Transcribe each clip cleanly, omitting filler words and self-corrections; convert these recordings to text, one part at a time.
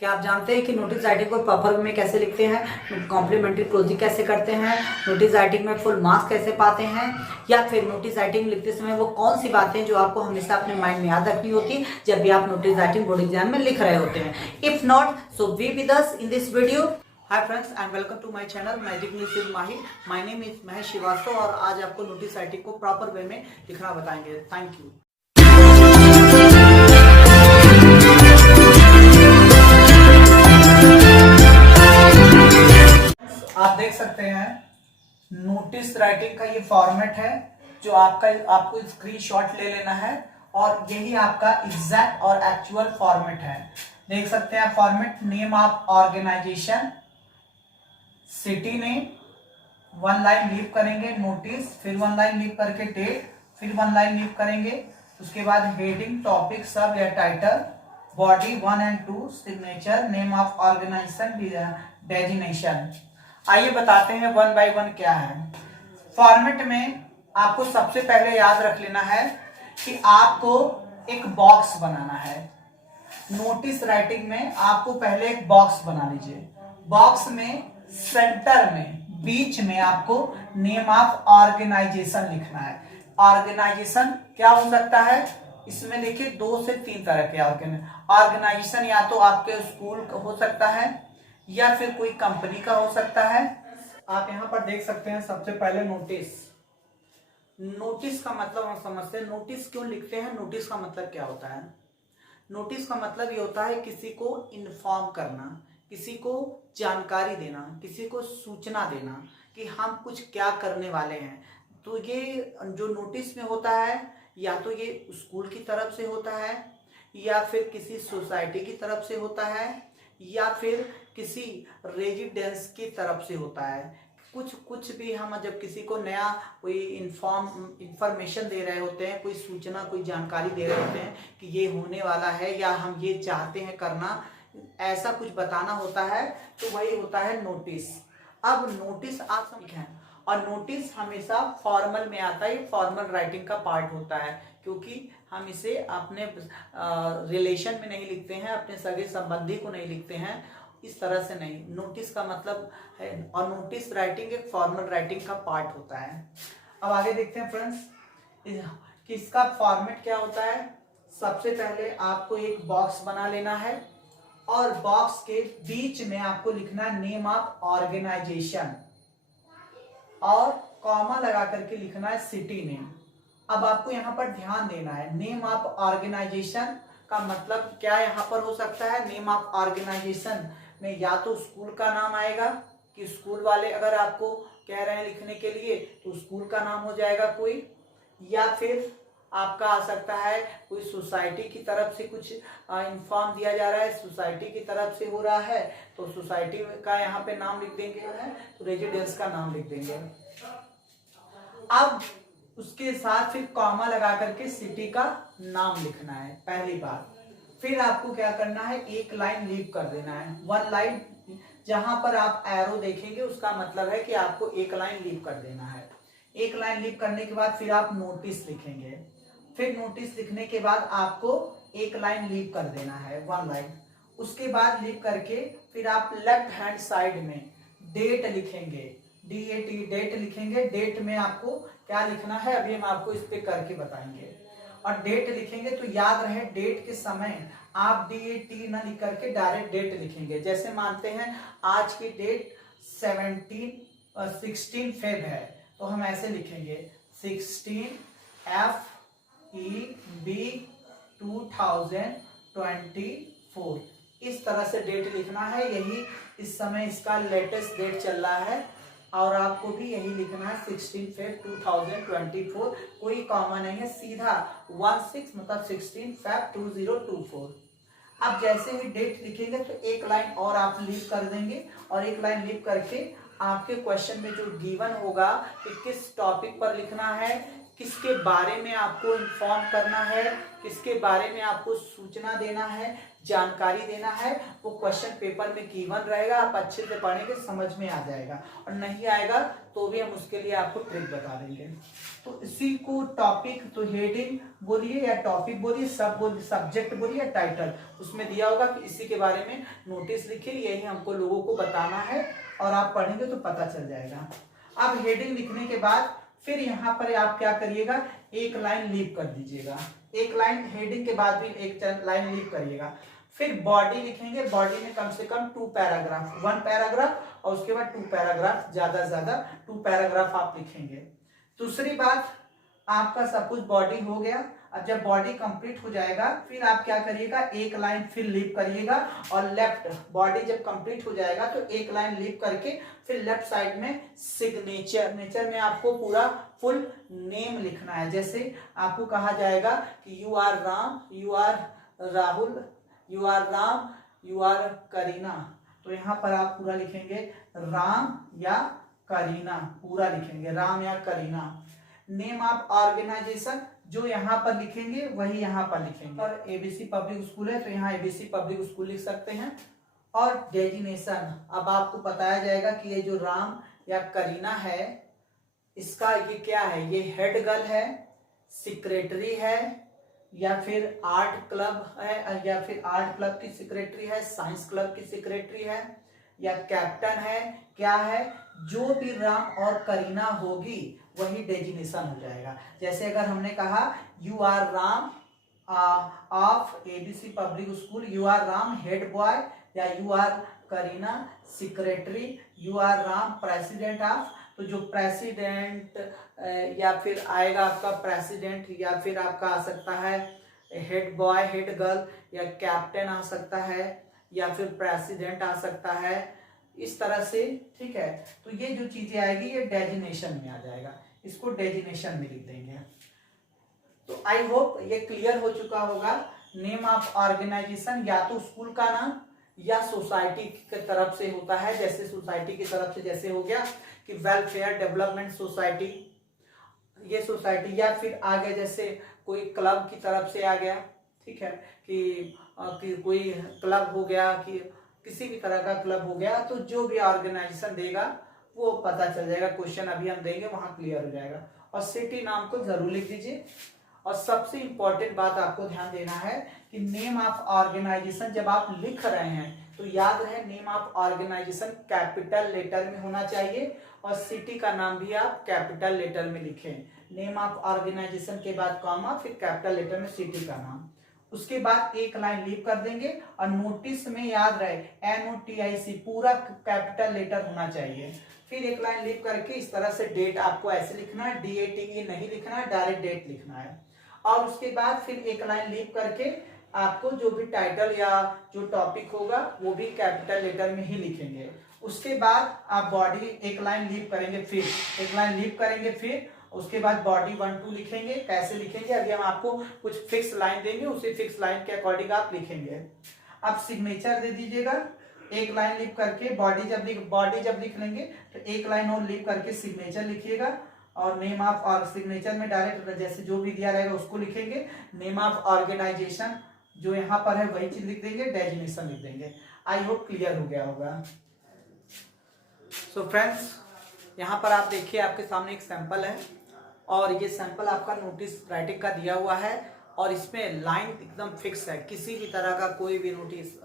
क्या आप जानते हैं कि नोटिस राइटिंग को प्रॉपर वे में कैसे लिखते हैं, कॉम्प्लीमेंट्री क्लोजिंग कैसे करते हैं, नोटिस राइटिंग में फुल मार्क्स कैसे पाते हैं, या फिर नोटिस राइटिंग लिखते समय वो कौन सी बातें जो आपको हमेशा अपने माइंड में याद रखनी होती जब भी आप नोटिस राइटिंग बोर्ड एग्जाम में लिख रहे होते हैं। If not, so be with us in this video. Hi friends and welcome to my channel magic news with Mahir. My name is Mahesh Shrivastava और आज आपको नोटिस राइटिंग को प्रॉपर वे में लिखना बताएंगे। Thank you. आप देख सकते हैं नोटिस राइटिंग का ये फॉर्मेट है जो आपको स्क्रीनशॉट ले लेना है और यही आपका एग्जैक्ट और एक्चुअल फॉर्मेट है। देख सकते हैं format, name of organisation, city name, one line leave करेंगे, नोटिस, फिर वन लाइन लीव करके डेट, फिर वन लाइन लीव करेंगे, उसके बाद हेडिंग, टॉपिक, सब या title, body 1 and 2, signature, name of organisation, designation. आइए बताते हैं वन बाय वन क्या है। फॉर्मेट में आपको सबसे पहले याद रख लेना है कि आपको एक बॉक्स बनाना है। नोटिस राइटिंग में आपको पहले एक बॉक्स बना लीजिए। बॉक्स में सेंटर में बीच में आपको नेम ऑफ ऑर्गेनाइजेशन लिखना है। ऑर्गेनाइजेशन क्या हो सकता है, इसमें देखिए 2 से 3 तरह के ऑर्गेनाइजेशन, या तो आपके स्कूल हो सकता है या फिर कोई कंपनी का हो सकता है। आप यहां पर देख सकते हैं सबसे पहले नोटिस। नोटिस का मतलब हम समझते हैं, नोटिस क्यों लिखते हैं, नोटिस का मतलब क्या होता है। नोटिस का मतलब ये होता है किसी को इन्फॉर्म करना, किसी को जानकारी देना, किसी को सूचना देना कि हम कुछ क्या करने वाले हैं। तो ये जो नोटिस में होता है या तो ये स्कूल की तरफ से होता है या फिर किसी सोसाइटी की तरफ से होता है या फिर किसी रेजिडेंस की तरफ से होता है। कुछ भी हम जब किसी को नया कोई इंफॉर्मेशन दे रहे होते हैं, कोई सूचना, कोई जानकारी दे रहे होते हैं कि ये होने वाला है या हम ये चाहते हैं करना, ऐसा कुछ बताना होता है, तो वही होता है नोटिस। अब नोटिस आप समझ हैं, और नोटिस हमेशा फॉर्मल में आता है, फॉर्मल राइटिंग का पार्ट होता है, क्योंकि हम इसे अपने रिलेशन में नहीं लिखते हैं, अपने सगे संबंधी को नहीं लिखते हैं, इस तरह से नहीं। नोटिस का मतलब है, और नोटिस राइटिंग एक फॉर्मल राइटिंग का पार्ट होता है। अब आगे देखते हैं फ्रेंड्स कि इसका फॉर्मेट क्या होता है। सबसे पहले आपको एक बॉक्स बना लेना है और बॉक्स के बीच में आपको लिखना है नेम ऑफ ऑर्गेनाइजेशन और कॉमा लगा करके लिखना है सिटी नेम। अब आपको यहाँ पर ध्यान देना है, नेम ऑफ ऑर्गेनाइजेशन का मतलब क्या यहाँ पर हो सकता है। नेम ऑफ ऑर्गेनाइजेशन में या तो स्कूल का नाम आएगा कि स्कूल वाले अगर आपको कह रहे हैं लिखने के लिए तो स्कूल का नाम हो जाएगा कोई, या फिर आपका आ सकता है कोई सोसाइटी की तरफ से कुछ इन्फॉर्म दिया जा रहा है, सोसाइटी की तरफ से हो रहा है तो सोसाइटी का यहाँ पे नाम लिख देंगे, तो रेजिडेंस का नाम लिख देंगे। अब उसके साथ फिर कॉमा लगा करके सिटी का नाम लिखना है पहली बार। फिर आपको क्या करना है, एक लाइन लीव कर देना है, वन लाइन। जहां पर आप एरो देखेंगे उसका मतलब है कि आपको एक लाइन लीव कर देना है। एक लाइन लीव करने के बाद फिर आप नोटिस लिखेंगे। फिर नोटिस लिखने के बाद आपको एक लाइन लीव कर देना है, वन लाइन। उसके बाद लीव करके फिर आप लेफ्ट हैंड साइड में डेट लिखेंगे, DAT, डेट लिखेंगे। डेट में आपको क्या लिखना है अभी हम आपको इस पे करके बताएंगे। और डेट लिखेंगे तो याद रहे डेट के समय आप DAT ना लिख करके डायरेक्ट डेट लिखेंगे। जैसे मानते हैं आज की डेट 16 फेब है तो हम ऐसे लिखेंगे 16 FEB 2024। इस तरह से डेट लिखना है। यही इस समय इसका लेटेस्ट डेट चल रहा है और आपको भी यही लिखना है 16 फेब 2024। कोई कॉमा नहीं है, सीधा 16 मतलब 16 फेब 2024। अब जैसे ही डेट लिखेंगे तो एक लाइन और आप लीव कर देंगे और एक लाइन लीव करके आपके क्वेश्चन में जो गिवन होगा कि किस टॉपिक पर लिखना है, किसके बारे में आपको इन्फॉर्म करना है, किसके बारे में आपको सूचना देना है, जानकारी देना है, वो क्वेश्चन पेपर में गिवन रहेगा, आप अच्छे से पढ़ेंगे समझ में आ जाएगा, और नहीं आएगा तो भी हम उसके लिए आपको ट्रिक बता देंगे। तो इसी को टॉपिक, तो हेडिंग बोलिए या टॉपिक बोलिए, सब बोलिए, सब्जेक्ट बोलिए या टाइटल, उसमें दिया होगा कि इसी के बारे में नोटिस लिखिए, यही हमको लोगों को बताना है, और आप पढ़ेंगे तो पता चल जाएगा। अब हेडिंग लिखने के बाद फिर यहाँ पर आप क्या करिएगा, एक लाइन लीव कर दीजिएगा, एक लाइन हेडिंग के बाद भी एक लाइन लीव करिएगा। फिर बॉडी लिखेंगे, बॉडी में कम से कम 2 पैराग्राफ, 1 पैराग्राफ और उसके बाद 2 पैराग्राफ, ज्यादा से ज्यादा 2 पैराग्राफ आप लिखेंगे। दूसरी बात, आपका सब कुछ बॉडी हो गया। अब जब बॉडी कंप्लीट हो जाएगा फिर आप क्या करिएगा, एक लाइन फिर लीव करिएगा, और लेफ्ट बॉडी जब कंप्लीट हो जाएगा तो एक लाइन लीव करके फिर लेफ्ट साइड में सिग्नेचर, नेचर में आपको पूरा फुल नेम लिखना है। जैसे आपको कहा जाएगा कि you are Ram, you are Rahul, you are Ram, you are Kareena, तो यहाँ पर आप पूरा लिखेंगे राम या करीना, पूरा लिखेंगे राम या करीना। नेम ऑफ ऑर्गेनाइजेशन जो यहाँ पर लिखेंगे वही यहाँ पर लिखेंगे, और एबीसी पब्लिक स्कूल है तो यहाँ एबीसी पब्लिक स्कूल लिख सकते हैं। और डेजिग्नेशन, अब आपको बताया जाएगा कि ये जो राम या करीना है इसका ये क्या है, ये हेड गर्ल है, सेक्रेटरी है, या फिर आर्ट क्लब है, या फिर आर्ट क्लब की सेक्रेटरी है, साइंस क्लब की सेक्रेटरी है, या कैप्टन है, क्या है, जो भी राम और करीना होगी वही डेजिग्नेशन हो जाएगा। जैसे अगर हमने कहा you are Ram of ABC public school, you are Ram head boy, या you are Kareena secretary, you are Ram president of, तो जो प्रेसिडेंट या फिर आएगा आपका प्रेसिडेंट, या फिर आपका आ सकता है हेड बॉय, हेड गर्ल, या कैप्टन आ सकता है, या फिर प्रेसिडेंट आ सकता है, इस तरह से, ठीक है। तो ये जो चीजें आएगी ये डेजिग्नेशन में आ जाएगा, इसको डेजिग्नेशन में लिख देंगे। तो आई होप ये क्लियर हो चुका होगा। नेम ऑफ ऑर्गेनाइजेशन या तो स्कूल का नाम या सोसाइटी की तरफ से होता है, जैसे सोसाइटी की तरफ से जैसे हो गया कि वेलफेयर डेवलपमेंट सोसाइटी, ये सोसाइटी, या फिर आगे जैसे कोई क्लब की तरफ से आ गया, ठीक है, कि कोई क्लब हो गया, कि किसी भी तरह का क्लब हो गया, तो जो भी ऑर्गेनाइजेशन देगा वो पता चल जाएगा, क्वेश्चन अभी हम देंगे वहां क्लियर हो जाएगा। और सिटी नाम को जरूर लिख दीजिए। और सबसे इंपॉर्टेंट बात आपको ध्यान देना है कि नेम ऑफ ऑर्गेनाइजेशन जब आप लिख रहे हैं तो याद रहे name of organisation capital letter में होना चाहिए, और सिटी का नाम भी आप कैपिटल लेटर में लिखें। नेम ऑफ ऑर्गेनाइजेशन के बाद कॉमा, फिर कैपिटल लेटर में सिटी का नाम, उसके बाद एक लाइन लीव कर देंगे। और नोटिस में याद रहे NOTIC पूरा कैपिटल लेटर होना चाहिए। फिर एक लाइन लीव करके इस तरह से डेट आपको ऐसे लिखना है, DATE नहीं लिखना है, डायरेक्ट डेट लिखना है। और उसके बाद फिर एक लाइन लीव करके आपको जो भी टाइटल या जो टॉपिक होगा वो भी कैपिटल लेटर में ही लिखेंगे। उसके बाद आप बॉडी एक लाइन लीव करेंगे, फिर एक लाइन लीव करेंगे, फिर उसके बाद बॉडी 1 2 लिखेंगे। कैसे लिखेंगे अभी हम आपको कुछ फिक्स लाइन देंगे, उसी फिक्स लाइन के अकॉर्डिंग आप लिखेंगे। आप सिग्नेचर दे दीजिएगा, एक लाइन लिख करके बॉडी जब लिख लेंगे तो एक लाइन और लिख करके सिग्नेचर लिखिएगा। और नेम ऑफ और सिग्नेचर में डायरेक्ट जैसे जो भी दिया रहेगा उसको लिखेंगे। नेम ऑफ ऑर्गेनाइजेशन जो यहाँ पर है वही चीज लिख देंगे, डेजिग्नेशन लिख देंगे। आई होप क्लियर हो गया होगा। सो फ्रेंड्स, यहाँ पर आप देखिए आपके सामने एक सैंपल है, और ये सैंपल आपका नोटिस राइटिंग का दिया हुआ है, और इसमें लाइन एकदम फिक्स है। किसी भी तरह का कोई भी नोटिस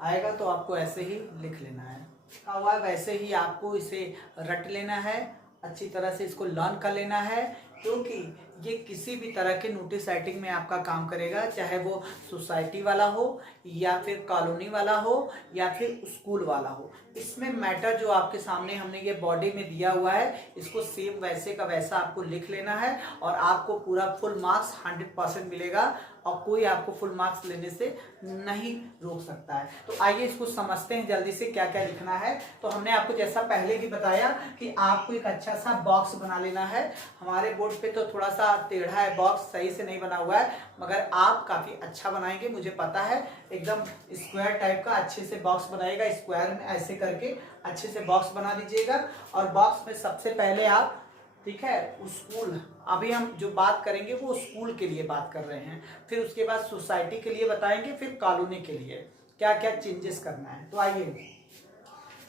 आएगा तो आपको ऐसे ही लिख लेना है, हुआ वैसे ही आपको इसे रट लेना है, अच्छी तरह से इसको लर्न कर लेना है, क्योंकि ये किसी भी तरह के नोटिस राइटिंग में आपका काम करेगा, चाहे वो सोसाइटी वाला हो या फिर कॉलोनी वाला हो या फिर स्कूल वाला हो। इसमें मैटर जो आपके सामने हमने ये बॉडी में दिया हुआ है इसको सेम वैसे का वैसा आपको लिख लेना है, और आपको पूरा फुल मार्क्स 100% मिलेगा, और कोई आपको फुल मार्क्स लेने से नहीं रोक सकता है। तो आइए इसको समझते हैं जल्दी से क्या क्या लिखना है। तो हमने आपको जैसा पहले भी बताया कि आपको एक अच्छा सा बॉक्स बना लेना है। हमारे बोर्ड पे तो थोड़ा सा टेढ़ा है, बॉक्स सही से नहीं बना हुआ है, मगर आप काफी अच्छा बनाएंगे मुझे पता है। एकदम स्क्वायर टाइप का अच्छे से बॉक्स बनाएगा, स्क्वायर में ऐसे करके अच्छे से बॉक्स बना दीजिएगा। और बॉक्स में सबसे पहले आप ठीक है। स्कूल, अभी हम जो बात करेंगे वो स्कूल के लिए बात कर रहे हैं, फिर उसके बाद सोसाइटी के लिए बताएंगे, फिर कॉलोनी के लिए क्या क्या चेंजेस करना है। तो आइए,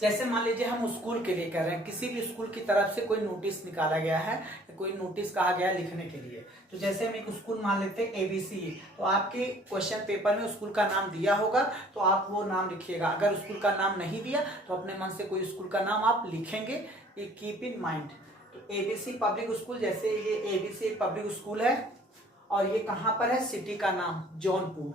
जैसे मान लीजिए हम स्कूल के लिए कर रहे हैं, किसी भी स्कूल की तरफ से कोई नोटिस निकाला गया है, कोई नोटिस कहा गया है लिखने के लिए। तो जैसे हम एक स्कूल मान लेते हैं एबीसी, तो आपके क्वेश्चन पेपर में स्कूल का नाम दिया होगा तो आप वो नाम लिखिएगा। अगर स्कूल का नाम नहीं दिया तो अपने मन से कोई स्कूल का नाम आप लिखेंगे, ये कीप इन माइंड। तो एबीसी पब्लिक स्कूल, जैसे ये एबीसी एक पब्लिक स्कूल है और ये कहाँ पर है, सिटी का नाम जौनपुर।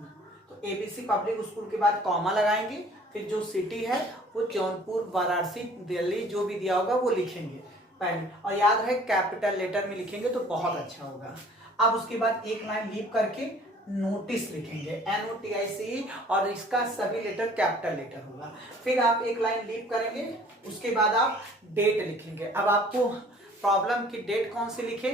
तो एबीसी पब्लिक स्कूल के बाद कॉमा लगाएंगे, फिर जो सिटी है वो जौनपुर, वाराणसी, दिल्ली जो भी दिया होगा वो लिखेंगे पहले, और याद रहे कैपिटल लेटर में लिखेंगे तो बहुत अच्छा होगा। अब उसके बाद एक लाइन लीव करके नोटिस लिखेंगे, NOTICE, और इसका सभी लेटर कैपिटल लेटर होगा। फिर आप एक लाइन लीव करेंगे, उसके बाद आप डेट लिखेंगे। अब आपको प्रॉब्लम की डेट कौन सी लिखे,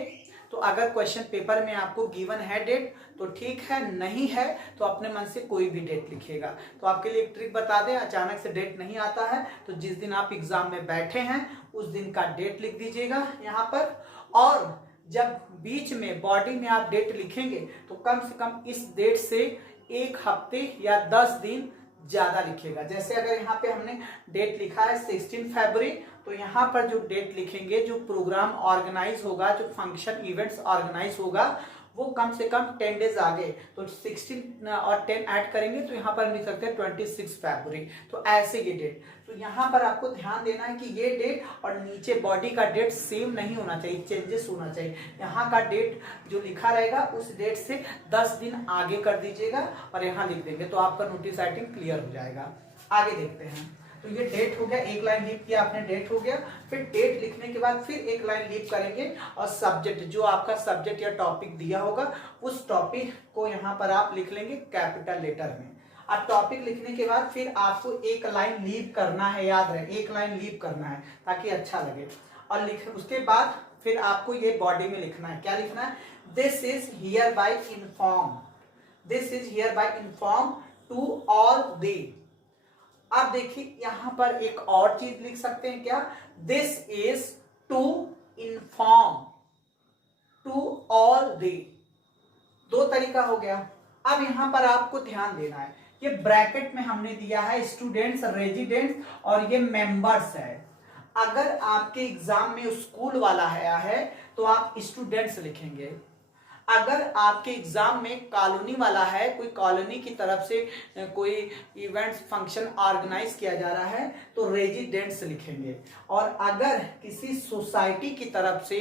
तो अगर क्वेश्चन पेपर में आपको गिवन है डेट तो ठीक है, नहीं है तो अपने मन से कोई भी डेट लिखिएगा। तो आपके लिए एक ट्रिक बता दें, अचानक से डेट नहीं आता है तो जिस दिन आप एग्जाम में बैठे हैं उस दिन का डेट लिख दीजिएगा यहाँ पर, और जब बीच में बॉडी में आप डेट लिखेंगे तो कम से कम इस डेट से एक हफ्ते या 10 दिन ज्यादा लिखिएगा। जैसे अगर यहाँ पे हमने डेट लिखा है 16 फरवरी, तो यहाँ पर जो डेट लिखेंगे, जो प्रोग्राम ऑर्गेनाइज होगा, जो फंक्शन इवेंट्स ऑर्गेनाइज होगा, वो कम से कम 10 डेज आगे, तो 16 और 10 ऐड करेंगे तो यहाँ पर हम लिख सकते हैं 26 फरवरी। तो ऐसे ये डेट, तो यहाँ पर आपको ध्यान देना है कि ये डेट और नीचे बॉडी का डेट सेम नहीं होना चाहिए, चेंजेस होना चाहिए। यहाँ का डेट जो लिखा रहेगा उस डेट से 10 दिन आगे कर दीजिएगा और यहाँ लिख देंगे, तो आपका नोटिस राइटिंग क्लियर हो जाएगा। आगे देखते हैं। तो ये डेट हो गया, एक लाइन लीव किया आपने, डेट हो गया। फिर डेट लिखने के बाद फिर एक लाइन लीव करेंगे और सब्जेक्ट, जो आपका सब्जेक्ट या टॉपिक दिया होगा उस टॉपिक को यहाँ पर आप लिख लेंगे कैपिटल लेटर में। अब टॉपिक लिखने के बाद फिर आपको एक लाइन लीव करना है, याद रहे एक लाइन लीव करना है ताकि अच्छा लगे। और उसके बाद फिर आपको ये बॉडी में लिखना है, क्या लिखना है, this is hereby inform, this is hereby inform to all they. अब देखिए यहां पर एक और चीज लिख सकते हैं, क्या, this is to inform to all they, दो तरीका हो गया। अब यहां पर आपको ध्यान देना है, ये ब्रैकेट में हमने दिया है स्टूडेंट्स, रेजिडेंट्स और ये मेंबर्स है। अगर आपके एग्जाम में स्कूल वाला है तो आप स्टूडेंट्स लिखेंगे। अगर आपके एग्जाम में कॉलोनी वाला है, कोई कॉलोनी की तरफ से कोई इवेंट्स फंक्शन ऑर्गेनाइज किया जा रहा है तो रेजिडेंट्स लिखेंगे। और अगर किसी सोसाइटी की तरफ से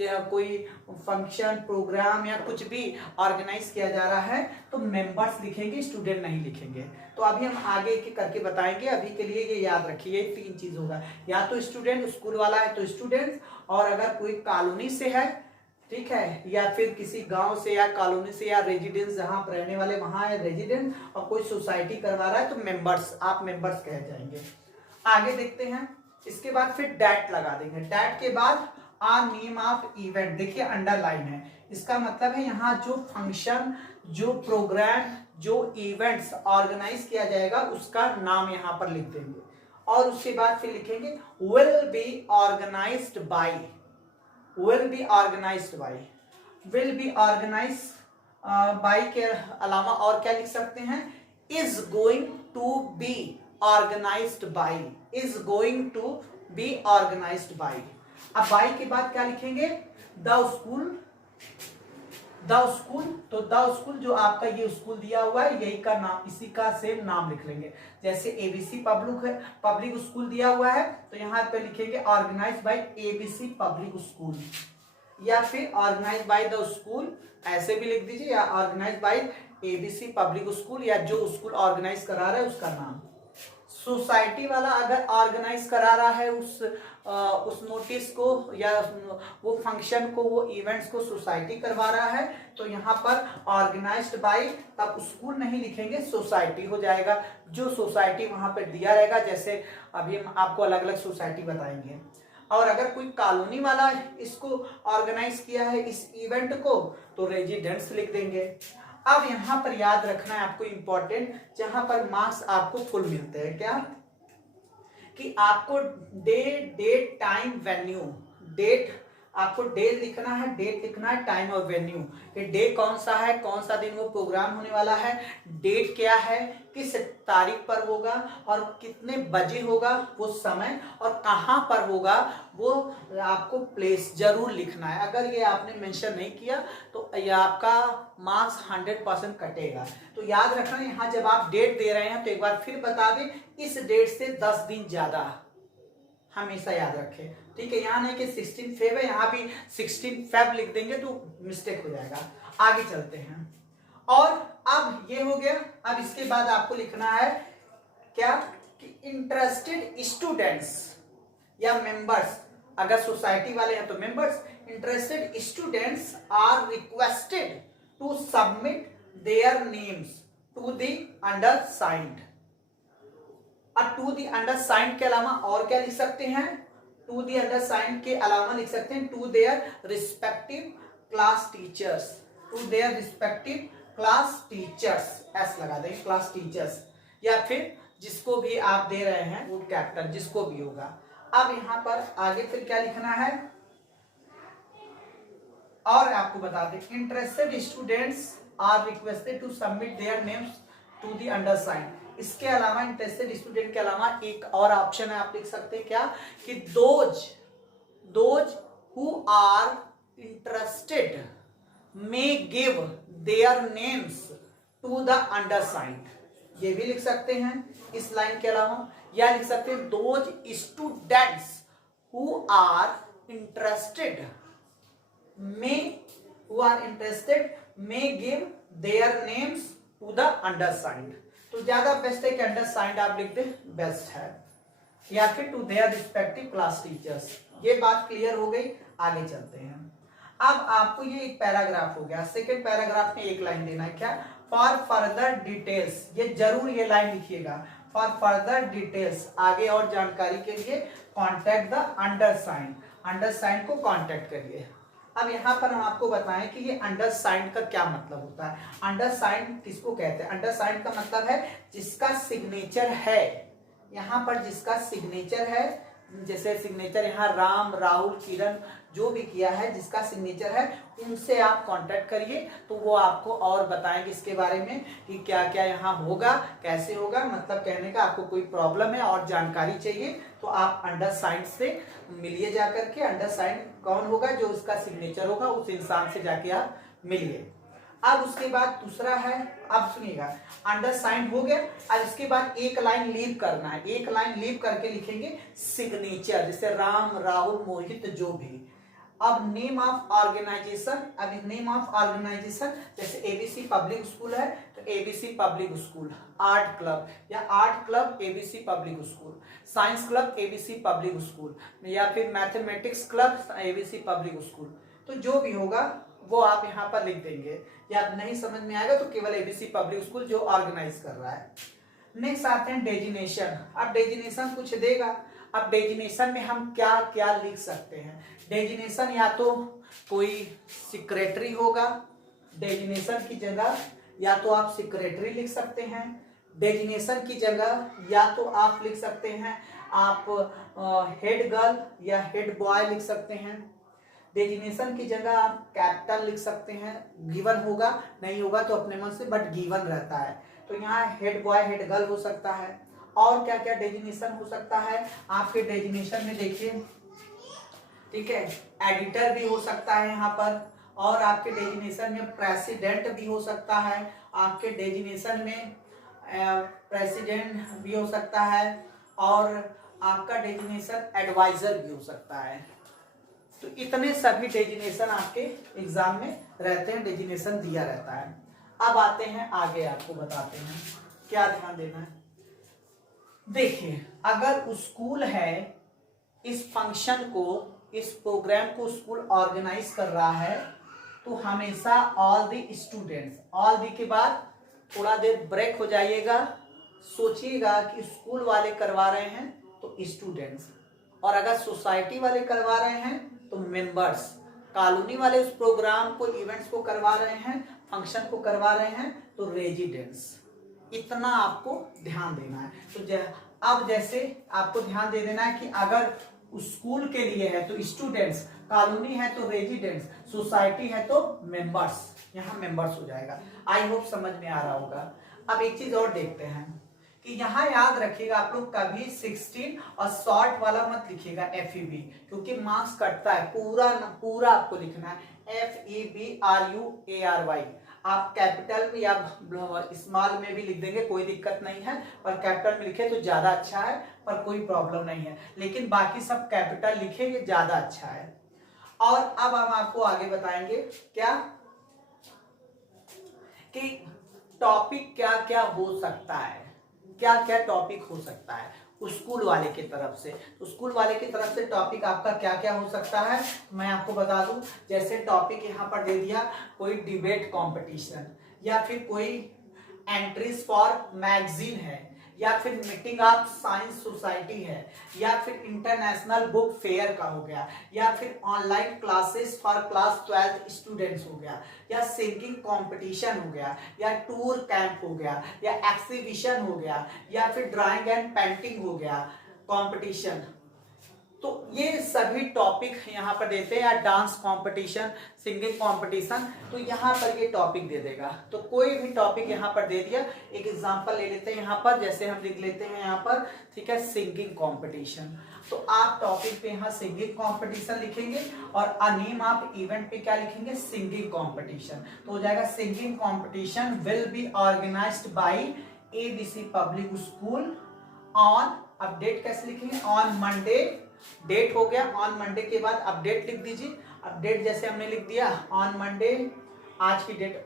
कोई फंक्शन प्रोग्राम या कुछ भी ऑर्गेनाइज किया जा रहा है तो मेंबर्स लिखेंगे, स्टूडेंट नहीं लिखेंगे। तो अभी हम आगे एक करके बताएंगे, अभी के लिए ये याद रखिए, 3 चीज होगा, या तो स्टूडेंट, स्कूल वाला है तो स्टूडेंट, और अगर कोई कॉलोनी से है, ठीक है, या फिर किसी गांव से या कॉलोनी से या रेजिडेंस जहां आप रहने वाले वहां है रेजिडेंट, और कोई सोसाइटी करवा रहा है तो मेंबर्स, आप मेंबर्स कह जाएंगे। आगे देखते हैं। इसके बाद फिर डेट लगा देंगे, डेट के बाद आ नेम ऑफ इवेंट, देखिए अंडरलाइन है, इसका मतलब है यहाँ जो फंक्शन, जो प्रोग्राम, जो इवेंट्स ऑर्गेनाइज किया जाएगा उसका नाम यहाँ पर लिख देंगे। और उसके बाद फिर लिखेंगे will be organised by, will be organized by, will be organized by के अलावा और क्या लिख सकते हैं, is going to be organized by, is going to be organized by। अब by के बाद क्या लिखेंगे, the school, द स्कूल, तो द स्कूल जो आपका ये स्कूल दिया हुआ है यही का नाम, इसी का सेम नाम लिख लेंगे। जैसे एबीसी पब्लिक है, पब्लिक स्कूल दिया हुआ है तो यहाँ पे लिखेंगे organise by ABC public school, या फिर ऑर्गेनाइज बाय द स्कूल ऐसे भी लिख दीजिए, या organise by ABC public school, या जो स्कूल ऑर्गेनाइज करा रहा है उसका नाम। सोसाइटी वाला अगर ऑर्गेनाइज करा रहा है उस नोटिस को या वो फंक्शन को, वो इवेंट्स को सोसाइटी करवा रहा है तो यहाँ पर ऑर्गेनाइज्ड बाय, तब स्कूल नहीं लिखेंगे, सोसाइटी हो जाएगा, जो सोसाइटी वहां पर दिया रहेगा। जैसे अभी हम आपको अलग अलग सोसाइटी बताएंगे। और अगर कोई कॉलोनी वाला इसको ऑर्गेनाइज किया है इस इवेंट को तो रेजिडेंट्स लिख देंगे। अब यहां पर याद रखना है आपको इंपॉर्टेंट, जहां पर मार्क्स आपको फुल मिलते हैं, क्या कि आपको डेट, टाइम, वेन्यू, डेट आपको डे लिखना है, डेट लिखना है, टाइम और वेन्यू, कि डे कौन सा है, कौन सा दिन वो प्रोग्राम होने वाला है, डेट क्या है, किस तारीख पर होगा और कितने बजे होगा वो समय, और कहाँ पर होगा वो आपको प्लेस जरूर लिखना है। अगर ये आपने मेंशन नहीं किया तो ये आपका मार्क्स 100% कटेगा। तो याद रखना, यहाँ जब आप डेट दे रहे हैं तो एक बार फिर बता दें, इस डेट से 10 दिन ज्यादा हमेशा याद रखें, ठीक है। यहाँ नहीं कि 16 फेब है, यहाँ भी 16 फेब लिख देंगे तो मिस्टेक हो जाएगा। आगे चलते हैं, और अब ये हो गया। अब इसके बाद आपको लिखना है क्या, कि इंटरेस्टेड स्टूडेंट्स या मेंबर्स, अगर सोसाइटी वाले हैं तो members, interested students are requested to submit their names to the undersigned. अब टू दी अंडरसाइंड के अलावा और क्या लिख सकते हैं, टू दी अंडरसाइंड के अलावा लिख सकते हैं to their respective class teachers, to their respective class teachers, S लगा देंगे, क्लास टीचर्स, या फिर जिसको भी आप दे रहे हैं वो कैप्टन, जिसको भी होगा। अब यहां पर आगे फिर क्या लिखना है, और आपको बता दें, interested students are requested to submit their names to the undersigned. इसके अलावा इंटरेस्टेड स्टूडेंट के अलावा एक और ऑप्शन है, आप लिख सकते हैं क्या, कि those who are interested may give their names to the undersigned, ये भी लिख सकते हैं इस लाइन के अलावा। या लिख सकते हैं those students who are interested may give their names to the undersigned. तो ज्यादा बेस्ट है कि अंडरसाइंड आप लिख दे, बेस्ट है, या फिर to their respective class teachers. ये बात क्लियर हो गई। आगे चलते हैं। अब आपको ये एक पैराग्राफ हो गया, सेकेंड पैराग्राफ में एक लाइन देना है, क्या, फॉर फर्दर डिटेल्स, ये जरूर ये लाइन लिखिएगा, फॉर फर्दर डिटेल्स, आगे और जानकारी के लिए कॉन्टेक्ट द अंडरसाइंड, अंडरसाइंड को कॉन्टेक्ट करिए। अब यहाँ पर हम आपको बताएं कि ये अंडरसाइंड का क्या मतलब होता है। अंडरसाइंड किसको कहते हैं, अंडरसाइंड का मतलब है जिसका सिग्नेचर है, यहाँ पर जिसका सिग्नेचर है, जैसे सिग्नेचर यहाँ राम, राहुल, किरण जो भी किया है, जिसका सिग्नेचर है उनसे आप कांटेक्ट करिए, तो वो आपको और बताएंगे इसके बारे में कि क्या क्या यहाँ होगा, कैसे होगा। मतलब कहने का आपको कोई प्रॉब्लम है और जानकारी चाहिए तो आप अंडरसाइंड से मिलिए जा करके। अंडरसाइंड कौन होगा, जो उसका सिग्नेचर होगा, उस इंसान से जाके आप मिलिए। अब उसके बाद दूसरा है, अब सुनिएगा, अंडरसाइंड हो गया। अब इसके बाद एक लाइन लीव करना है, एक लाइन लीव करके लिखेंगे सिग्नेचर, जैसे राम, राहुल, मोहित, जो भी। अब नेम ऑफ ऑर्गेनाइजेशन, अब नेम ऑफ ऑर्गेनाइजेशन जैसे एबीसी पब्लिक स्कूल है तो ABC public school, art club या art club ABC public school, science club ABC public school, या फिर mathematics club ABC public school. तो जो भी होगा वो आप यहाँ पर लिख देंगे, या नहीं समझ में आएगा तो केवल एबीसी पब्लिक स्कूल जो ऑर्गेनाइज कर रहा है। नेक्स्ट आते हैं डेजिनेशन। अब डेजिनेशन कुछ देगा, अब डेजिनेशन में हम क्या क्या लिख सकते हैं। डेजिनेशन या तो कोई सेक्रेटरी होगा, डेजिनेशन की जगह या तो आप सेक्रेटरी लिख सकते हैं, डेजिनेशन की जगह या तो आप लिख सकते हैं आप हेड गर्ल या हेड बॉय लिख सकते हैं, डेजिनेशन की जगह आप कैपिटल लिख सकते हैं, गिवन होगा, नहीं होगा तो अपने मन से, बट गिवन रहता है। तो यहाँ हेड बॉय, हेड गर्ल हो सकता है। और क्या क्या डेजिनेशन हो सकता है आपके डेजिनेशन में, देखिए, ठीक है, एडिटर भी हो सकता है यहाँ पर, और आपके डेजिनेशन में प्रेसिडेंट भी हो सकता है, आपके डेजिनेशन में प्रेसिडेंट भी हो सकता है, और आपका डेजिनेशन एडवाइजर भी हो सकता है। तो इतने सभी डेजिनेशन आपके एग्जाम में रहते हैं, डेजिनेशन दिया रहता है। अब आते हैं आगे, आपको बताते हैं क्या ध्यान देना है। देखिए, अगर स्कूल है, इस फंक्शन को, इस प्रोग्राम को स्कूल ऑर्गेनाइज कर रहा है, तो हमेशा all the students, all the के बाद थोड़ा देर ब्रेक हो जाइएगा, सोचिएगा कि स्कूल वाले करवा रहे हैं तो स्टूडेंट्स, और अगर सोसाइटी वाले करवा रहे हैं तो मेंबर्स, कॉलोनी वाले उस प्रोग्राम को, इवेंट्स को करवा रहे हैं, फंक्शन को करवा रहे हैं तो रेजिडेंट्स। इतना आपको ध्यान देना है। तो अब जैसे आपको ध्यान दे देना है कि अगर स्कूल के लिए है तो स्टूडेंट्स, कॉलोनी है तो रेजिडेंट्स, सोसाइटी है तो मेंबर्स, यहाँ मेंबर्स हो जाएगा। आई होप समझ में आ रहा होगा। अब एक चीज और देखते हैं कि यहाँ याद रखिएगा आप लोग कभी 16 और शॉर्ट वाला मत लिखिएगा FEB, क्योंकि मार्क्स कटता है। पूरा पूरा आपको लिखना है FEBRUARY। आप कैपिटल में या स्मॉल में भी लिख देंगे, कोई दिक्कत नहीं है, पर कैपिटल में लिखे तो ज्यादा अच्छा है, पर कोई प्रॉब्लम नहीं है, लेकिन बाकी सब कैपिटल लिखे ये ज्यादा अच्छा है। और अब हम आपको आगे बताएंगे क्या कि टॉपिक क्या क्या हो सकता है, क्या क्या टॉपिक हो सकता है स्कूल वाले की तरफ से। तो स्कूल वाले की तरफ से टॉपिक आपका क्या क्या हो सकता है मैं आपको बता दूं। जैसे टॉपिक यहाँ पर दे दिया, कोई डिबेट कंपटीशन, या फिर कोई एंट्रीज फॉर मैगजीन है, या फिर मीटिंग ऑफ साइंस सोसाइटी है, या फिर इंटरनेशनल बुक फेयर का हो गया, या फिर online classes for class 12 students हो गया, या सिंगिंग कंपटीशन हो गया, या टूर कैंप हो गया, या एक्सिबिशन हो गया, या फिर ड्राइंग एंड पेंटिंग हो गया कंपटीशन। तो ये सभी टॉपिक यहाँ पर देते हैं, या डांस कंपटीशन, सिंगिंग कंपटीशन, तो यहाँ पर ये टॉपिक दे देगा। तो कोई भी टॉपिक यहाँ पर दे दिया। एक एग्जांपल ले लेते हैं यहाँ पर, जैसे हम लिख लेते हैं यहाँ पर, ठीक है, सिंगिंग कंपटीशन। तो आप टॉपिक पे यहाँ सिंगिंग कंपटीशन लिखेंगे और नेम आप इवेंट पे क्या लिखेंगे, सिंगिंग कंपटीशन। तो हो जाएगा singing competition will be organised by ABC public school on, update कैसे लिखेंगे, ऑन मंडे, डेट हो गया, ऑन मंडे के बाद अपडेट लिख दीजिए। अपडेट जैसे हमने लिख दिया ऑन मंडे, आज की डेट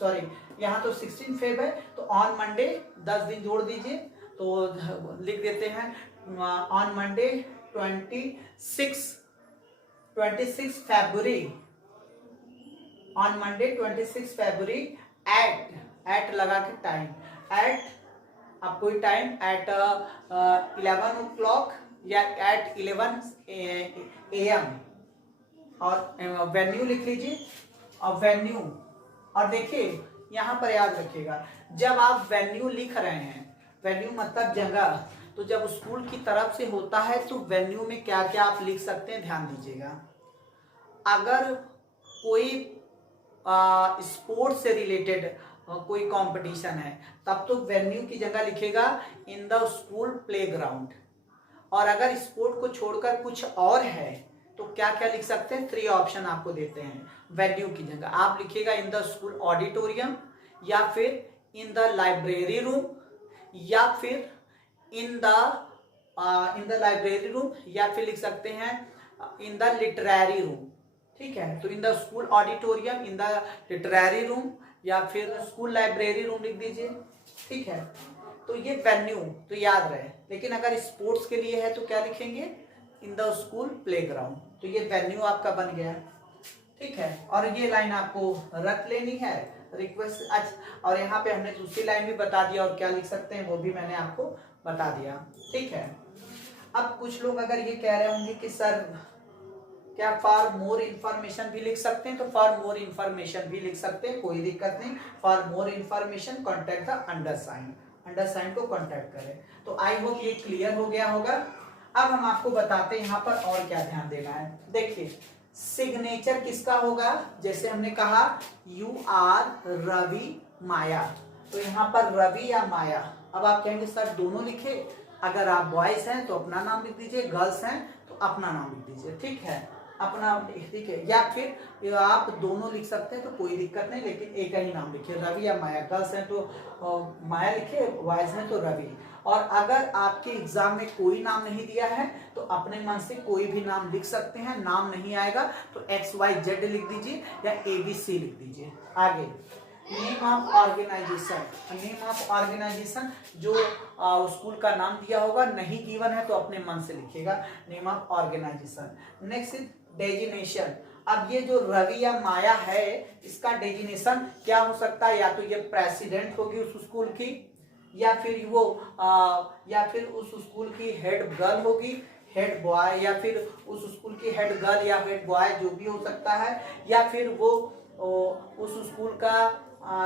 सॉरी यहाँ तो 16 फेब है, तो ऑन मंडे 10 दिन जोड़ दीजिए, तो लिख देते हैं on Monday 26 February, on Monday 26 February at लगा के टाइम, एट आप कोई टाइम एट 11 o'clock या एट 11 AM, और वेन्यू लिख लीजिए, और वेन्यू, और देखिए यहाँ पर याद रखिएगा जब आप वेन्यू लिख रहे हैं, वेन्यू मतलब जगह, तो जब स्कूल की तरफ से होता है तो वेन्यू में क्या क्या आप लिख सकते हैं ध्यान दीजिएगा। अगर कोई स्पोर्ट्स से रिलेटेड कोई कंपटीशन है तब तो वेन्यू की जगह लिखेगा इन द स्कूल प्लेग्राउंड, और अगर स्पोर्ट को छोड़कर कुछ और है तो क्या क्या लिख सकते हैं, 3 ऑप्शन आपको देते हैं। वेन्यू की जगह आप लिखिएगा इन द स्कूल ऑडिटोरियम, या फिर इन द लाइब्रेरी रूम, या फिर इन द लाइब्रेरी रूम, या फिर लिख सकते हैं इन द लिटरेरी रूम। ठीक है, तो in the school auditorium, in the literary room, या फिर स्कूल लाइब्रेरी रूम लिख दीजिए। ठीक है, तो ये वेन्यू तो याद रहे, लेकिन अगर स्पोर्ट्स के लिए है तो क्या लिखेंगे, इन द स्कूल प्लेग्राउंड। तो ये वेन्यू आपका बन गया। ठीक है, और ये लाइन आपको रख लेनी है, रिक्वेस्ट। अच्छा, और यहाँ पे हमने दूसरी लाइन भी बता दिया, और क्या लिख सकते हैं वो भी मैंने आपको बता दिया। ठीक है, अब कुछ लोग अगर ये कह रहे होंगे कि सर क्या फॉर मोर इन्फॉर्मेशन भी लिख सकते हैं, तो फॉर मोर इन्फॉर्मेशन भी लिख सकते हैं, कोई दिक्कत नहीं। For more information contact the undersigned को कॉन्टेक्ट करें। तो आई होप ये क्लियर हो गया होगा। अब हम आपको बताते हैं यहाँ पर और क्या ध्यान देना है। देखिए सिग्नेचर किसका होगा, जैसे हमने कहा यू आर रवि माया, तो यहाँ पर रवि या माया। अब आप कहेंगे सर दोनों लिखे, अगर आप बॉयज हैं तो अपना नाम लिख दीजिए, गर्ल्स हैं तो अपना नाम लिख दीजिए। ठीक है, अपना, ठीक है, या फिर आप दोनों लिख सकते हैं तो कोई दिक्कत नहीं, लेकिन एक ही नाम लिखिए, रवि या माया। गर्ल्स हैं तो माया लिखिए, बॉयज हैं तो रवि। और अगर आपके एग्जाम में कोई नाम नहीं दिया है तो अपने मन से कोई भी नाम लिख सकते हैं। नाम नहीं आएगा तो XYZ लिख दीजिए या ABC लिख दीजिए। आगे name of organization, name of organization जो स्कूल का नाम दिया होगा, नहीं गिवन है तो अपने मन से लिखिएगा name of organization. Next designation. अब ये जो रवि या माया है इसका डेजिनेशन क्या हो सकता है, या तो ये प्रेसिडेंट होगी उस स्कूल की, या फिर वो या फिर उस स्कूल की हेड गर्ल होगी, हेड बॉय, या फिर उस स्कूल की हेड गर्ल या हेड बॉय जो भी हो सकता है, या फिर वो उस स्कूल का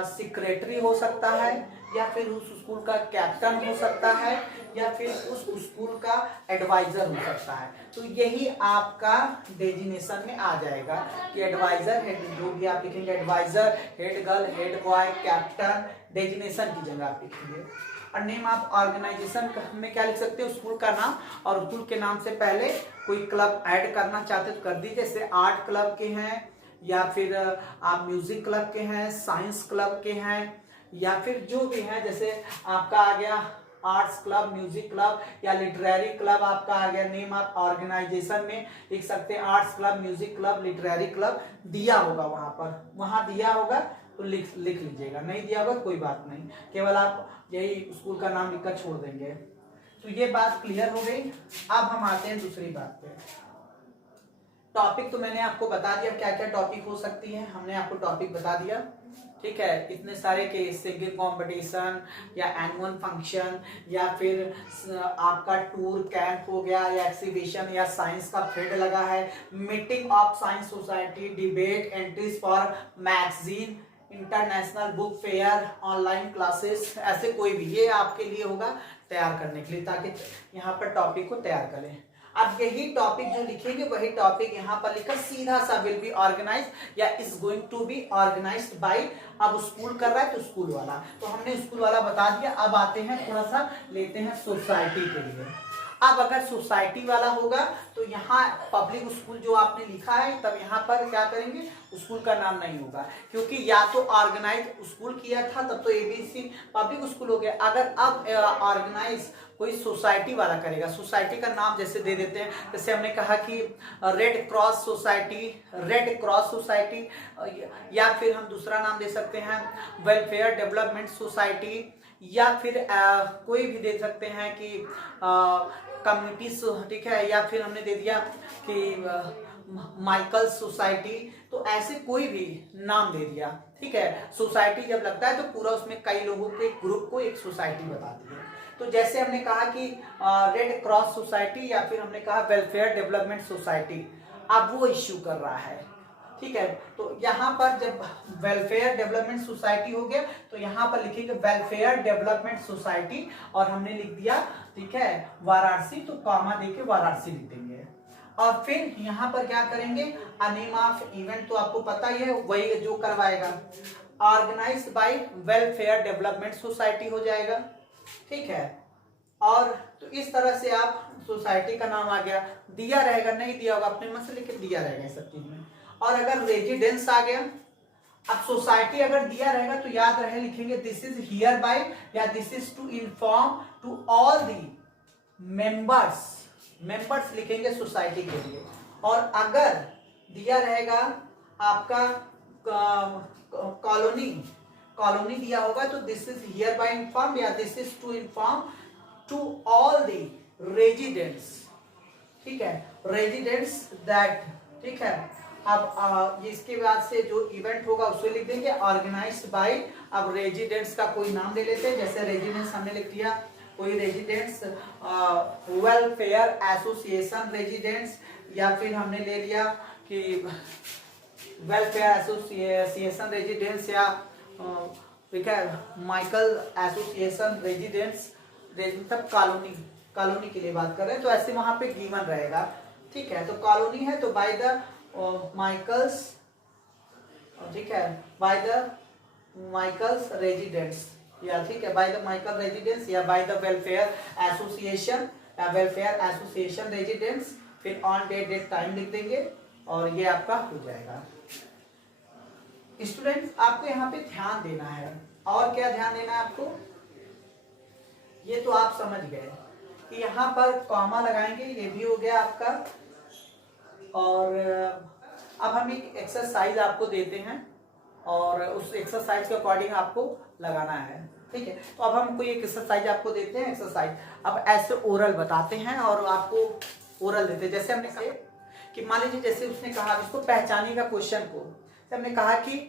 सेक्रेटरी हो सकता है, या फिर उस स्कूल का कैप्टन हो सकता है, या फिर उस स्कूल का एडवाइजर हो सकता है। तो यही आपका डेजिग्नेशन में आ जाएगा कि एडवाइजर, हेड, जो भी आप लिखेंगे adviser, head girl, head boy, captain, designation की जगह आप लिखेंगे। और नेम आप ऑर्गेनाइजेशन में क्या लिख सकते हो, स्कूल का नाम, और स्कूल के नाम से पहले कोई क्लब ऐड करना चाहते तो कर दीजिए, जैसे आर्ट क्लब के हैं, या फिर आप म्यूजिक क्लब के हैं, साइंस क्लब के हैं, या फिर जो भी है, जैसे आपका आ गया आर्ट्स क्लब, म्यूजिक क्लब, या लिटरेरी क्लब आपका आ गया। नेम आप ऑर्गेनाइजेशन में लिख सकते हैं arts club, music club, literary club, दिया होगा वहां पर, वहां दिया होगा तो लिख लीजिएगा, नहीं दिया होगा कोई बात नहीं, केवल आप यही स्कूल का नाम लिखकर छोड़ देंगे। तो ये बात क्लियर हो गई। अब हम आते हैं दूसरी बात पे। टॉपिक तो मैंने आपको बता दिया क्या क्या टॉपिक हो सकती है, हमने आपको टॉपिक बता दिया, ठीक है। इतने सारे के सिंगिंग कंपटीशन, या एनुअल फंक्शन, या फिर आपका टूर कैंप हो गया, या एक्सीबिशन, या साइंस का फील्ड लगा है, meeting of science society, debate, entries for magazine, international book fair, online classes, ऐसे कोई भी, ये आपके लिए होगा तैयार करने के लिए, ताकि यहाँ पर टॉपिक को तैयार करें। अब यही टॉपिक जो लिखेंगे वही टॉपिक यहाँ पर लिखा सीधा सा, विल बी ऑर्गेनाइज या is going to be organised by, अब स्कूल कर रहा है तो स्कूल वाला, तो हमने स्कूल वाला बता दिया। अब आते हैं थोड़ा सा लेते हैं सोसाइटी के लिए। अब अगर सोसाइटी वाला होगा तो यहाँ पब्लिक स्कूल जो आपने लिखा है, तब यहाँ पर क्या करेंगे, स्कूल का नाम नहीं होगा, क्योंकि या तो ऑर्गेनाइज स्कूल किया था तब तो एबीसी पब्लिक स्कूल हो गया। अगर अब ऑर्गेनाइज कोई सोसाइटी वाला करेगा, सोसाइटी का नाम जैसे दे देते हैं, जैसे हमने कहा कि red cross society, red cross society, या फिर हम दूसरा नाम दे सकते हैं वेलफेयर डेवलपमेंट सोसाइटी, या फिर कोई भी दे सकते हैं कि कम्युनिटी, ठीक है, या फिर हमने दे दिया कि माइकल सोसाइटी, तो ऐसे कोई भी नाम दे दिया, ठीक है। सोसाइटी जब लगता है तो पूरा उसमें कई लोगों के ग्रुप को एक सोसाइटी बताती है। तो जैसे हमने कहा कि रेड क्रॉस सोसाइटी, या फिर हमने कहा वेलफेयर डेवलपमेंट सोसाइटी, अब वो इश्यू कर रहा है, ठीक है। तो यहाँ पर जब वेलफेयर डेवलपमेंट सोसाइटी हो गया तो यहाँ पर लिखेंगे वेलफेयर डेवलपमेंट सोसाइटी, और हमने लिख दिया, ठीक है, वाराणसी, तो कॉमा देके वाराणसी लिख देंगे। और फिर यहाँ पर क्या करेंगे, नेम ऑफ इवेंट तो आपको पता ही है, वही जो करवाएगा, organized by welfare development society हो जाएगा, ठीक है। और तो इस तरह से आप सोसाइटी का नाम आ गया, दिया रहेगा, नहीं दिया होगा अपने मन से, लेकिन दिया रहेगा इस सब चीज में। और अगर रेजिडेंस आ गया, अब सोसाइटी अगर दिया रहेगा तो याद रहे लिखेंगे दिस इज हियर बाय, या this is to inform to all the members, members लिखेंगे सोसाइटी के लिए। और अगर दिया रहेगा आपका कॉलोनी, कॉलोनी दिया होगा तो this is hereby inform, या this is to inform to all the residents, ठीक है, रेजिडेंट्स दैट, ठीक है। अब इसके बाद से जो इवेंट होगा उसे लिख देंगे ऑर्गेनाइज्ड बाय। अब रेजिडेंट्स का कोई नाम ले लेते हैं, जैसे रेजिडेंट्स हमने लिख दिया, कोई रेजिडेंट्स वेलफेयर एसोसिएशन रेजिडेंट्स, या फिर हमने ले लिया कि वेलफेयर एसोसिएशन रेजिडेंट्स, या ठीक है माइकल एसोसिएशन रेजिडेंट्स, मतलब कॉलोनी, कॉलोनी के लिए बात कर रहे हैं, तो ऐसे वहां पे गिवन रहेगा, ठीक है। तो कॉलोनी है तो बाय द माइकल्स, ठीक है, बाय द माइकल्स रेजिडेंट्स, या ठीक है बाय द माइकल रेजिडेंस, या बाय द वेलफेयर एसोसिएशन, या वेलफेयर एसोसिएशन रेजिडेंट्स, फिर ऑन डेट टाइम लिख देंगे, और ये आपका हो जाएगा। स्टूडेंट्स आपको यहाँ पे ध्यान देना है, और क्या ध्यान देना है आपको, ये तो आप समझ गए कि यहाँ पर कॉमा लगाएंगे, ये भी हो गया आपका। और अब हम एक एक्सरसाइज आपको देते हैं, और उस एक्सरसाइज के अकॉर्डिंग आपको लगाना है, ठीक है। तो अब हम कोई एक एक्सरसाइज आपको देते हैं, एक्सरसाइज अब ऐसे ओरल बताते हैं और आपको ओरल देते हैं। जैसे हमने कहा कि मान लीजिए, जैसे उसने कहा इसको पहचाने का क्वेश्चन को, तो हमने कहा कि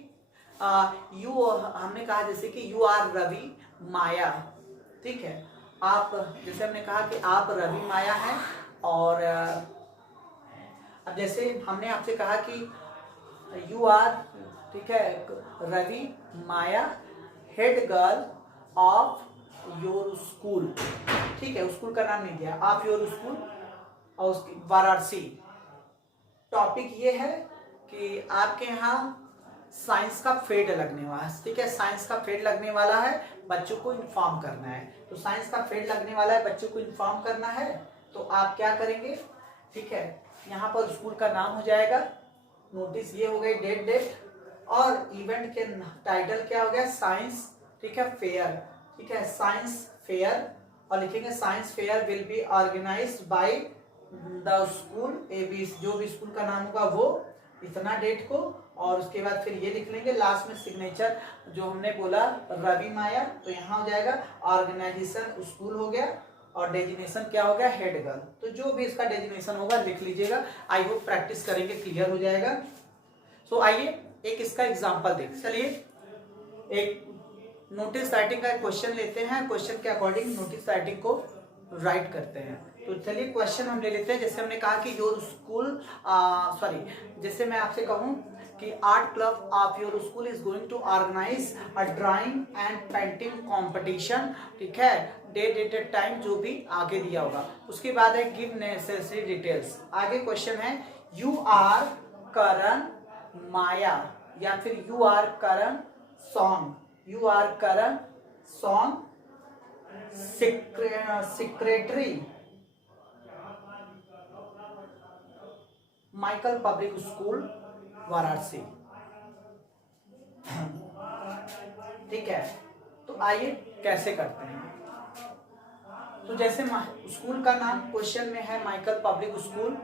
हमने कहा जैसे कि यू आर रवि माया, ठीक है। आप, जैसे हमने कहा कि आप रवि माया हैं, और अब जैसे हमने आपसे कहा कि यू आर, ठीक है, Ravi Maya head girl, of your school, ठीक है, स्कूल का नाम नहीं दिया, ऑफ योर स्कूल और उसकी वाराणसी। टॉपिक ये है कि आपके यहाँ साइंस का फेड लगने वाला है, ठीक है, साइंस का फेड लगने वाला है, बच्चों को इन्फॉर्म करना है। तो साइंस का फेड लगने वाला है, बच्चों को इन्फॉर्म करना है, तो आप क्या करेंगे, ठीक है, यहाँ पर स्कूल का नाम हो जाएगा, नोटिस ये हो गई, डेट और इवेंट के टाइटल क्या हो गया, साइंस, ठीक है, फेयर, ठीक है, साइंस फेयर, और लिखेंगे science fair will be organised by the school A B, जो भी स्कूल का नाम होगा वो इतना डेट को, और उसके बाद फिर ये लिख लेंगे लास्ट में सिग्नेचर जो हमने बोला रवि माया, तो यहाँ हो जाएगा ऑर्गेनाइजेशन स्कूल हो गया और डेजिग्नेशन क्या हो गया, हेड गर्ल। तो जो भी इसका डेजिग्नेशन होगा लिख लीजिएगा, आई होप प्रैक्टिस करेंगे क्लियर हो जाएगा। सो आइए एक इसका एग्जांपल देख, चलिए एक नोटिस राइटिंग का क्वेश्चन लेते हैं, क्वेश्चन के अकॉर्डिंग नोटिस राइटिंग को राइट करते हैं। तो चलिए क्वेश्चन हम ले लेते हैं, जैसे हमने कहा कि योर स्कूल, सॉरी, जैसे मैं आपसे कहूं कि art club of your school is going to organize a drawing and painting competition, ठीक है, डेटेड टाइम जो भी आगे दिया होगा। उसके बाद है गिव नेसेसरी डिटेल्स। आगे क्वेश्चन है यू आर करण माया या फिर you are Karan song, you are Karan song secretary Michael public school Varanasi, ठीक है। तो आइए कैसे करते हैं। तो जैसे स्कूल का नाम क्वेश्चन में है माइकल पब्लिक स्कूल,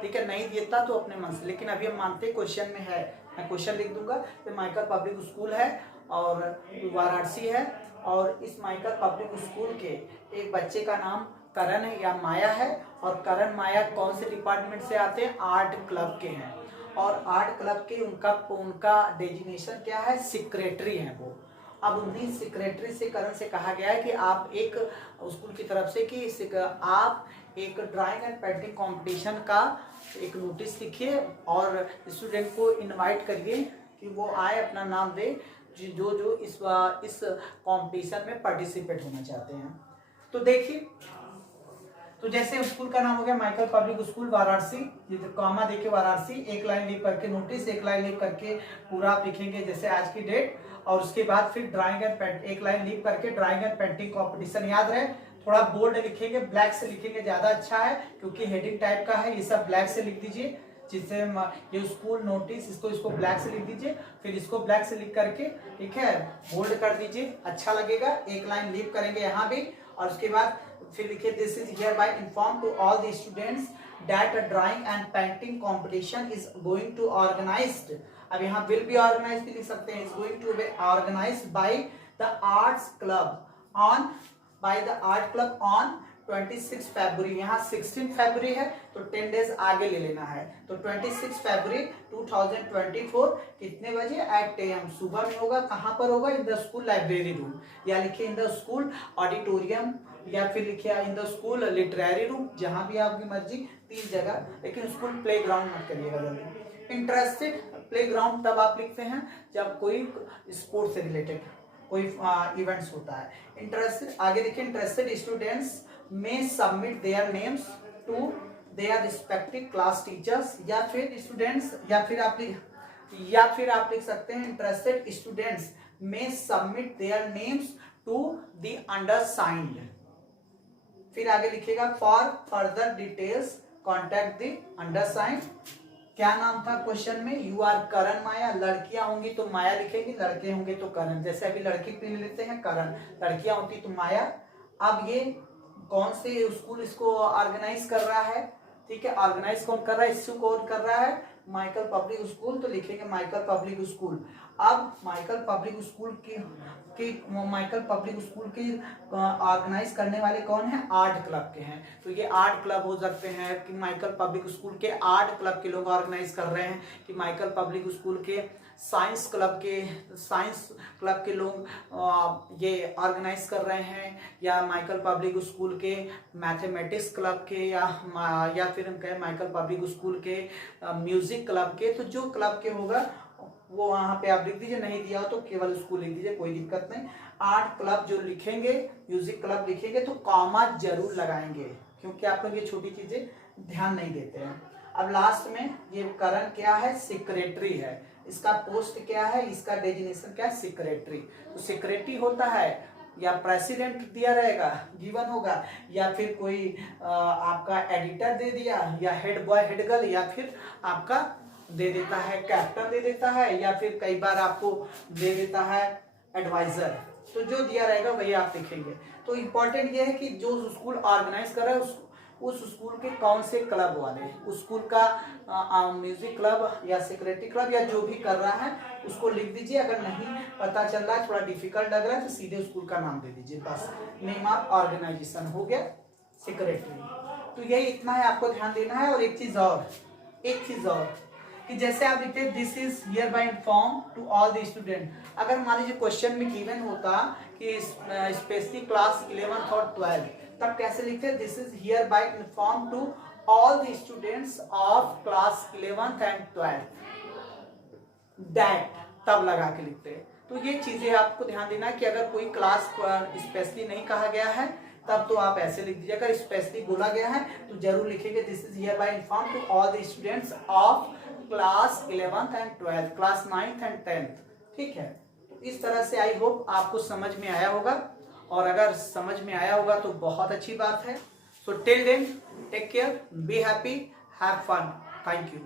ठीक है, नहीं देता तो अपने मन से, लेकिन अभी हम मानते क्वेश्चन में है, मैं क्वेश्चन लिख दूंगा तो माइकल पब्लिक स्कूल है और वाराणसी है, और इस माइकल पब्लिक स्कूल के एक बच्चे का नाम करण है या माया है, और करण माया कौन से डिपार्टमेंट से आते हैं, आर्ट क्लब के हैं, और आर्ट क्लब के उनका डेजिग्नेशन क्या है, सेक्रेटरी है वो। अब उन्हीं सेक्रेटरी से करण से कहा गया है कि आप एक स्कूल की तरफ से कि आप एक ड्राइंग एंड पेंटिंग कंपटीशन का एक नोटिस लिखिए और स्टूडेंट को इनवाइट करिए कि वो आए, अपना नाम दे, जो जो इस कंपटीशन में पार्टिसिपेट होना चाहते हैं। तो देखिए, तो जैसे स्कूल का नाम हो गया Michael public school Varanasi, comma देके वाराणसी, एक लाइन लिख करके नोटिस, एक लाइन लिख करके पूरा आप लिखेंगे जैसे आज की डेट, और उसके बाद फिर ड्राइंग एंड पेंट, एक लाइन लिख करके ड्राइंग एंड पेंटिंग कंपटीशन, याद रहे थोड़ा बोल्ड लिखेंगे, ब्लैक से लिखेंगे ज्यादा अच्छा है क्योंकि हेडिंग टाइप का है, ये सब ब्लैक से लिख दीजिए, जिससे ये स्कूल नोटिस इसको ब्लैक से लिख दीजिए, फिर इसको ब्लैक से लिख करके, ठीक है, बोल्ड कर दीजिए, अच्छा लगेगा। एक लाइन लीव करेंगे यहाँ भी, और उसके बाद फिर लिखिए this is hereby inform to all the students that a drawing and painting competition is going to organized. अब यहाँ विल बी ऑर्गेनाइज भी लिख सकते हैं, is going to be organised by the arts club on, by the art club on 26 February, यहाँ 16 फरवरी है तो 10 days आगे ले लेना है, तो 26 फरवरी 2024 कितने बजे, एट AM, सुबह में होगा। कहाँ पर होगा, in the school library room, या लिखिए इन द स्कूल ऑडिटोरियम, या फिर लिखिए in the school literary room, जहां भी आपकी मर्जी, 3 जगह, लेकिन स्कूल प्ले ग्राउंड मत करिएगा जल्दी। इंटरेस्टेड, प्ले ग्राउंड तब आप लिखते हैं जब कोई स्पोर्ट्स से रिलेटेड कोई इवेंट्स होता है। इंटरेस्टेड, आगे देखिए, interested students may submit their names to their respective class teachers, या फिर स्टूडेंट्स, या फिर आप लिख सकते हैं interested students may submit their names to the undersigned. फिर आगे लिखिएगा for further details contact the undersigned. क्या नाम था क्वेश्चन में, यू आर करण माया, लड़कियां होंगी तो माया लिखेंगे, लड़के होंगे तो करण, जैसे अभी लड़की के लिए लेते हैं करण, लड़कियां होती तो माया। अब ये कौन से स्कूल इसको ऑर्गेनाइज कर रहा है, ठीक है, ऑर्गेनाइज कौन कर रहा है, इसको कौन कर रहा है, माइकल पब्लिक स्कूल, तो लिखेंगे माइकल पब्लिक स्कूल। अब Michael public school Michael public school के ऑर्गेनाइज करने वाले कौन है, आर्ट क्लब के हैं, तो ये आर्ट क्लब हो सकते हैं कि माइकल पब्लिक स्कूल के आर्ट क्लब के लोग ऑर्गेनाइज कर रहे हैं, कि माइकल पब्लिक स्कूल के साइंस क्लब के लोग ये ऑर्गेनाइज कर रहे हैं, या माइकल पब्लिक स्कूल के मैथमेटिक्स क्लब के, या फिर हम कहें माइकल पब्लिक स्कूल के म्यूजिक क्लब के। तो जो क्लब के होगा वो वहां पे आप लिख दीजिए, नहीं दिया हो तो केवल स्कूल लिख दीजिए, कोई दिक्कत नहीं। आर्ट क्लब जो लिखेंगे, म्यूजिक क्लब लिखेंगे तो कॉमा जरूर लगाएंगे, क्योंकि आप लोग ये छोटी चीजें ध्यान नहीं देते हैं। अब लास्ट में ये करण क्या है, सेक्रेटरी है, इसका पोस्ट क्या है, इसका डेजिग्नेशन क्या है, सेक्रेटरी। तो सेक्रेटरी होता है या प्रेसिडेंट दिया रहेगा, गिवन होगा, या फिर कोई आपका एडिटर दे दिया, या हेड बॉय हेड गर्ल, या फिर आपका दे देता है कैप्टन दे देता है, या फिर कई बार आपको दे देता है एडवाइजर। तो जो दिया रहेगा वही आप लिखेंगे। तो इम्पोर्टेंट ये है कि जो स्कूल ऑर्गेनाइज कर रहा है उस स्कूल के कौन से क्लब वाले, उस स्कूल का म्यूजिक क्लब या सेक्रेटरी क्लब या जो भी कर रहा है उसको लिख दीजिए। अगर नहीं पता चल रहा है, थोड़ा डिफिकल्ट लग रहा है, तो सीधे स्कूल का नाम दे दीजिए, बस नेम ऑफ ऑर्गेनाइजेशन हो गया सेक्रेटरी। तो यही इतना है, आपको ध्यान देना है। और एक चीज और कि जैसे आप लिखते हैं this is hereby inform to all the student, अगर मान लीजिए क्वेश्चन में गिवन होता कि स्पेशली क्लास 11th और 12th, तब कैसे लिखते हैं, this is hereby inform to all the students of class 11th and 12th that, तब लगा के लिखते हैं। तो ये चीजें आपको ध्यान देना है कि अगर कोई क्लास स्पेशली नहीं कहा गया है तब तो आप ऐसे लिख दीजिए, अगर स्पेशली बोला गया है तो जरूर लिखेंगे this is hereby inform to all the students of class 11th and 12th, class 9th and 10th। ठीक है, तो इस तरह से आई होप आपको समझ में आया होगा, और अगर समझ में आया होगा तो बहुत अच्छी बात है। So till then take care, be happy, have fun, thank you.